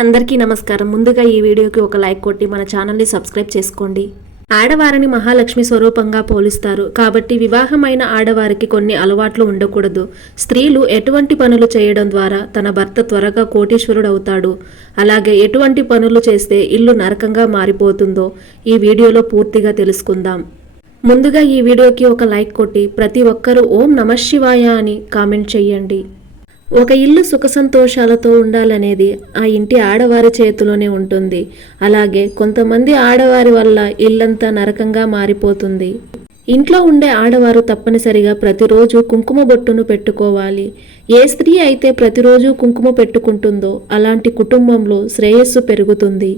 అందరికీ నమస్కారం. ముందుగా ఈ వీడియోకి ఒక లైక్ కొట్టి మన ఛానల్ని సబ్స్క్రైబ్ చేసుకోండి. ఆడవారిని మహాలక్ష్మి స్వరూపంగా పోలిస్తారు. కాబట్టి వివాహమైన ఆడవారికి కొన్ని అలవాట్లు ఉండకూడదు. స్త్రీలు ఎటువంటి పనులు చేయడం ద్వారా తన భర్త త్వరగా కోటీశ్వరుడవుతాడు, అలాగే ఎటువంటి పనులు చేస్తే ఇల్లు నరకంగా మారిపోతుందో ఈ వీడియోలో పూర్తిగా తెలుసుకుందాం. ముందుగా ఈ వీడియోకి ఒక లైక్ కొట్టి ప్రతి ఒక్కరూ ఓం నమః శివాయ అని కామెంట్ చేయండి. ఒక ఇల్లు సుఖ సంతోషాలతో ఉండాలనేది ఆ ఇంటి ఆడవారి చేతిలోనే ఉంటుంది. అలాగే కొంతమంది ఆడవారి వల్ల ఇల్లంతా నరకంగా మారిపోతుంది. ఇంట్లో ఉండే ఆడవారు తప్పనిసరిగా ప్రతిరోజు కుంకుమ బొట్టును పెట్టుకోవాలి. ఏ స్త్రీ అయితే ప్రతిరోజు కుంకుమ పెట్టుకుంటుందో అలాంటి కుటుంబంలో శ్రేయస్సు పెరుగుతుంది.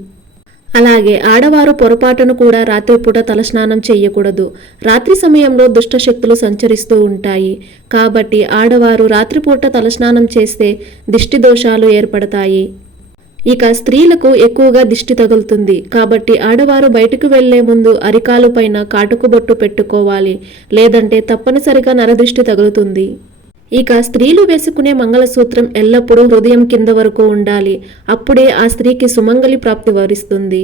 అలాగే ఆడవారు పొరపాటును కూడా రాత్రిపూట తలస్నానం చేయకూడదు. రాత్రి సమయంలో దుష్ట శక్తులు సంచరిస్తూ ఉంటాయి. కాబట్టి ఆడవారు రాత్రిపూట తలస్నానం చేస్తే దిష్టి దోషాలు ఏర్పడతాయి. ఇక స్త్రీలకు ఎక్కువగా దిష్టి తగులుతుంది. కాబట్టి ఆడవారు బయటకు వెళ్లే ముందు అరికాలు పైన కాటుకు బొట్టు పెట్టుకోవాలి, లేదంటే తప్పనిసరిగా నరదృష్టి తగులుతుంది. ఇక స్త్రీలు వేసుకునే మంగళసూత్రం ఎల్లప్పుడూ హృదయం కింద వరకు ఉండాలి. అప్పుడే ఆ స్త్రీకి సుమంగళి ప్రాప్తి వరిస్తుంది.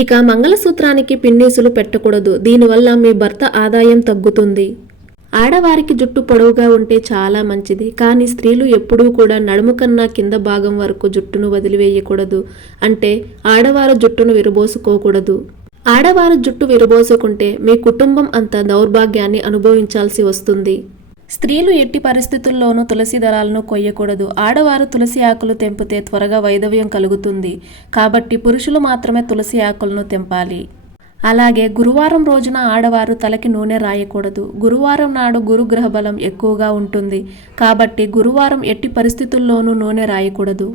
ఇక మంగళసూత్రానికి పిన్నీసులు పెట్టకూడదు. దీనివల్ల మీ భర్త ఆదాయం తగ్గుతుంది. ఆడవారికి జుట్టు పొడవుగా ఉంటే చాలా మంచిది. కానీ స్త్రీలు ఎప్పుడూ కూడా నడుము కన్నా కింద భాగం వరకు జుట్టును వదిలివేయకూడదు. అంటే ఆడవారు జుట్టును విరబోసుకోకూడదు. ఆడవారు జుట్టు విరబోసుకుంటే మీ కుటుంబం అంతా దౌర్భాగ్యాన్ని అనుభవించాల్సి వస్తుంది. స్త్రీలు ఎట్టి పరిస్థితుల్లోనూ తులసి దళాలను కొయ్యకూడదు. ఆడవారు తులసి ఆకులు తెంపితే త్వరగా వైధవ్యం కలుగుతుంది. కాబట్టి పురుషులు మాత్రమే తులసి ఆకులను తెంపాలి. అలాగే గురువారం రోజున ఆడవారు తలకి నూనె రాయకూడదు. గురువారం నాడు గురుగ్రహ బలం ఎక్కువగా ఉంటుంది. కాబట్టి గురువారం ఎట్టి పరిస్థితుల్లోనూ నూనె రాయకూడదు.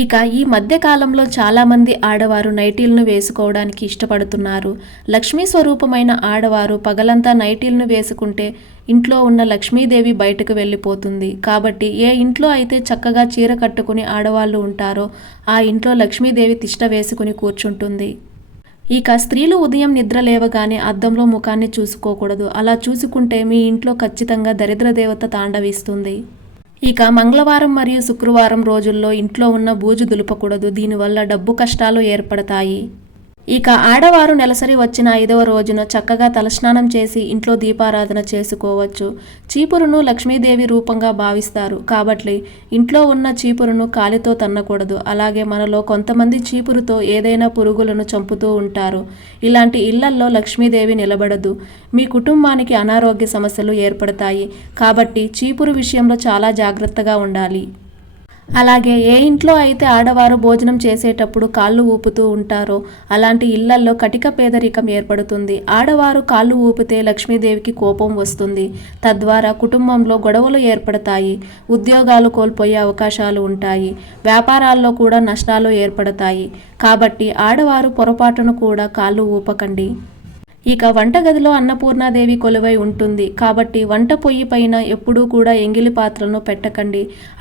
ఇక ఈ మధ్య కాలంలో చాలామంది ఆడవారు నైటీలను వేసుకోవడానికి ఇష్టపడుతున్నారు. లక్ష్మీ స్వరూపమైన ఆడవారు పగలంతా నైటీలను వేసుకుంటే ఇంట్లో ఉన్న లక్ష్మీదేవి బయటకు వెళ్ళిపోతుంది. కాబట్టి ఏ ఇంట్లో అయితే చక్కగా చీర కట్టుకుని ఆడవాళ్ళు ఉంటారో ఆ ఇంట్లో లక్ష్మీదేవి తిష్ట వేసుకుని కూర్చుంటుంది. ఇక స్త్రీలు ఉదయం నిద్ర లేవగానే అద్దంలో ముఖాన్ని చూసుకోకూడదు. అలా చూసుకుంటే మీ ఇంట్లో ఖచ్చితంగా దరిద్ర దేవత తాండవిస్తుంది. ఇక మంగళవారం మరియు శుక్రవారం రోజుల్లో ఇంట్లో ఉన్న బూజు దులుపకూడదు. దీనివల్ల డబ్బు కష్టాలు ఏర్పడతాయి. ఇక ఆడవారు నెలసరి వచ్చిన 5వ రోజున చక్కగా తలస్నానం చేసి ఇంట్లో దీపారాధన చేసుకోవచ్చు. చీపురును లక్ష్మీదేవి రూపంగా భావిస్తారు. కాబట్టి ఇంట్లో ఉన్న చీపురును కాలితో తన్నకూడదు. అలాగే మనలో కొంతమంది చీపురుతో ఏదైనా పురుగులను చంపుతూ ఉంటారు. ఇలాంటి ఇళ్లల్లో లక్ష్మీదేవి నిలబడదు. మీ కుటుంబానికి అనారోగ్య సమస్యలు ఏర్పడతాయి. కాబట్టి చీపురు విషయంలో చాలా జాగ్రత్తగా ఉండాలి. అలాగే ఏ ఇంట్లో అయితే ఆడవారు భోజనం చేసేటప్పుడు కాళ్ళు ఊపుతూ ఉంటారో అలాంటి ఇళ్లల్లో కటిక పేదరికం ఏర్పడుతుంది. ఆడవారు కాళ్ళు ఊపితే లక్ష్మీదేవికి కోపం వస్తుంది. తద్వారా కుటుంబంలో గొడవలు ఏర్పడతాయి. ఉద్యోగాలు కోల్పోయే అవకాశాలు ఉంటాయి. వ్యాపారాల్లో కూడా నష్టాలు ఏర్పడతాయి. కాబట్టి ఆడవారు పొరపాటును కూడా కాళ్ళు ఊపకండి. ఇక వంటగదిలో అన్నపూర్ణాదేవి కొలువై ఉంటుంది. కాబట్టి వంట పొయ్యి పైన ఎప్పుడూ కూడా ఎంగిలి పాత్రలను పెట్టకండి.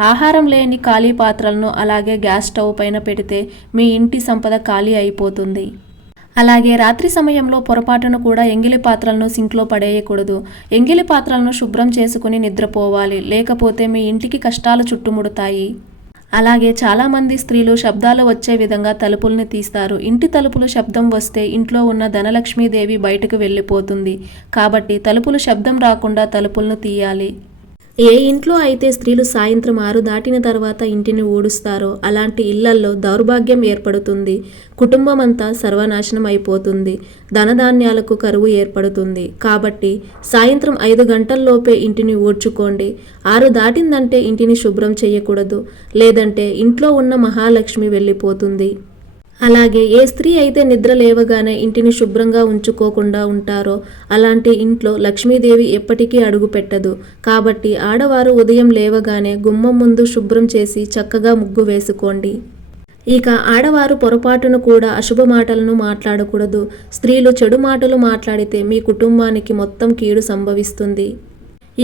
ఆహారం లేని ఖాళీ పాత్రలను అలాగే గ్యాస్ స్టవ్ పైన పెడితే మీ ఇంటి సంపద ఖాళీ అయిపోతుంది. అలాగే రాత్రి సమయంలో పొరపాటును కూడా ఎంగిలి పాత్రలను సింక్లో పడేయకూడదు. ఎంగిలి పాత్రలను శుభ్రం చేసుకుని నిద్రపోవాలి. లేకపోతే మీ ఇంటికి కష్టాలు చుట్టుముడతాయి. అలాగే చాలామంది స్త్రీలు శబ్దాలు వచ్చే విధంగా తలుపుల్ని తీస్తారు. ఇంటి తలుపులు శబ్దం వస్తే ఇంట్లో ఉన్న ధనలక్ష్మీదేవి బయటకు వెళ్ళిపోతుంది. కాబట్టి తలుపులు శబ్దం రాకుండా తలుపులను తీయాలి. ఏ ఇంట్లో అయితే స్త్రీలు సాయంత్రం 6 దాటిన తర్వాత ఇంటిని ఊడుస్తారో అలాంటి ఇళ్లల్లో దౌర్భాగ్యం ఏర్పడుతుంది. కుటుంబం అంతా సర్వనాశనం అయిపోతుంది. ధనధాన్యాలకు కరువు ఏర్పడుతుంది. కాబట్టి సాయంత్రం 5 గంటల్లోపే ఇంటిని ఊడ్చుకోండి. 6 దాటిందంటే ఇంటిని శుభ్రం చేయకూడదు, లేదంటే ఇంట్లో ఉన్న మహాలక్ష్మి వెళ్ళిపోతుంది. అలాగే ఏ స్త్రీ అయితే నిద్ర లేవగానే ఇంటిని శుభ్రంగా ఉంచుకోకుండా ఉంటారో అలాంటి ఇంట్లో లక్ష్మీదేవి ఎప్పటికీ అడుగు పెట్టదు. కాబట్టి ఆడవారు ఉదయం లేవగానే గుమ్మం ముందు శుభ్రం చేసి చక్కగా ముగ్గు వేసుకోండి. ఇక ఆడవారు పొరపాటును కూడా అశుభ మాటలను మాట్లాడకూడదు. స్త్రీలు చెడు మాటలు మాట్లాడితే మీ కుటుంబానికి మొత్తం కీడు సంభవిస్తుంది.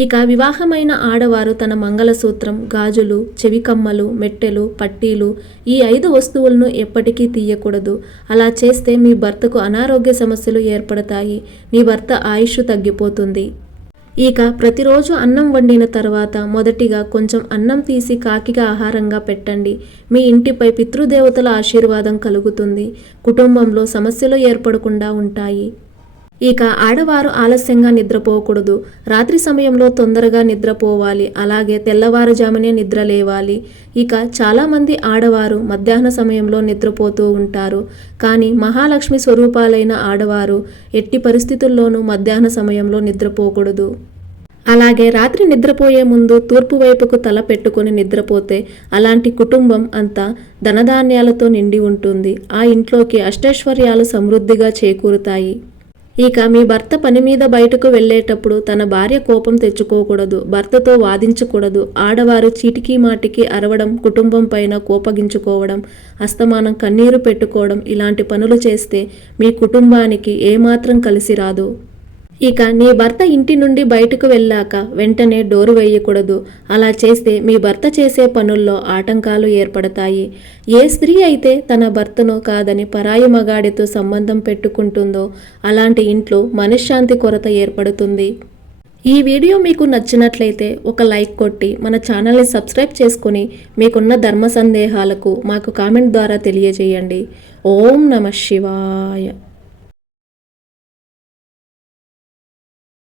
ఇక వివాహమైన ఆడవారు తన మంగళసూత్రం, గాజులు, చెవికమ్మలు, మెట్టెలు, పట్టీలు ఈ 5 వస్తువులను ఎప్పటికీ తీయకూడదు. అలా చేస్తే మీ భర్తకు అనారోగ్య సమస్యలు ఏర్పడతాయి. మీ భర్త ఆయుష్ తగ్గిపోతుంది. ఇక ప్రతిరోజు అన్నం వండిన తర్వాత మొదటిగా కొంచెం అన్నం తీసి కాకికి ఆహారంగా పెట్టండి. మీ ఇంటిపై పితృదేవతల ఆశీర్వాదం కలుగుతుంది. కుటుంబంలో సమస్యలు ఏర్పడకుండా ఉంటాయి. ఇక ఆడవారు ఆలస్యంగా నిద్రపోకూడదు. రాత్రి సమయంలో తొందరగా నిద్రపోవాలి. అలాగే తెల్లవారుజామునే నిద్ర లేవాలి. ఇక చాలామంది ఆడవారు మధ్యాహ్న సమయంలో నిద్రపోతూ ఉంటారు. కానీ మహాలక్ష్మి స్వరూపాలైన ఆడవారు ఎట్టి పరిస్థితుల్లోనూ మధ్యాహ్న సమయంలో నిద్రపోకూడదు. అలాగే రాత్రి నిద్రపోయే ముందు తూర్పు వైపుకు తల పెట్టుకొని నిద్రపోతే అలాంటి కుటుంబం అంతా ధనధాన్యాలతో నిండి ఉంటుంది. ఆ ఇంట్లోకి అష్టైశ్వర్యాలు సమృద్ధిగా చేకూరుతాయి. ఇక మీ భర్త పని మీద బయటకు వెళ్ళేటప్పుడు తన భార్య కోపం తెచ్చుకోకూడదు. భర్తతో వాదించకూడదు. ఆడవారు చీటికి మాటికి అరవడం, కుటుంబం పైన కోపగించుకోవడం, అస్తమానం కన్నీరు పెట్టుకోవడం ఇలాంటి పనులు చేస్తే మీ కుటుంబానికి ఏమాత్రం కలిసి రాదు. ఇక నీ భర్త ఇంటి నుండి బయటకు వెళ్ళాక వెంటనే డోరు వేయకూడదు. అలా చేస్తే మీ భర్త చేసే పనుల్లో ఆటంకాలు ఏర్పడతాయి. ఏ స్త్రీ అయితే తన భర్తను కాదని పరాయి మగాడితో సంబంధం పెట్టుకుంటుందో అలాంటి ఇంట్లో మనశ్శాంతి కొరత ఏర్పడుతుంది. ఈ వీడియో మీకు నచ్చినట్లయితే ఒక లైక్ కొట్టి మన ఛానల్ని సబ్స్క్రైబ్ చేసుకుని మీకున్న ధర్మ సందేహాలకు మాకు కామెంట్ ద్వారా తెలియజేయండి. ఓం నమః శివాయ.